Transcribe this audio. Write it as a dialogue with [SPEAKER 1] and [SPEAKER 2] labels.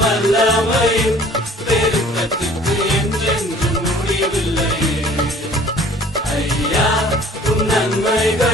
[SPEAKER 1] வல்லமையும் பெருக்கத்துக்கு என்றென்றும் முடிவில்லை. ஐயா உன் நன்மைகள்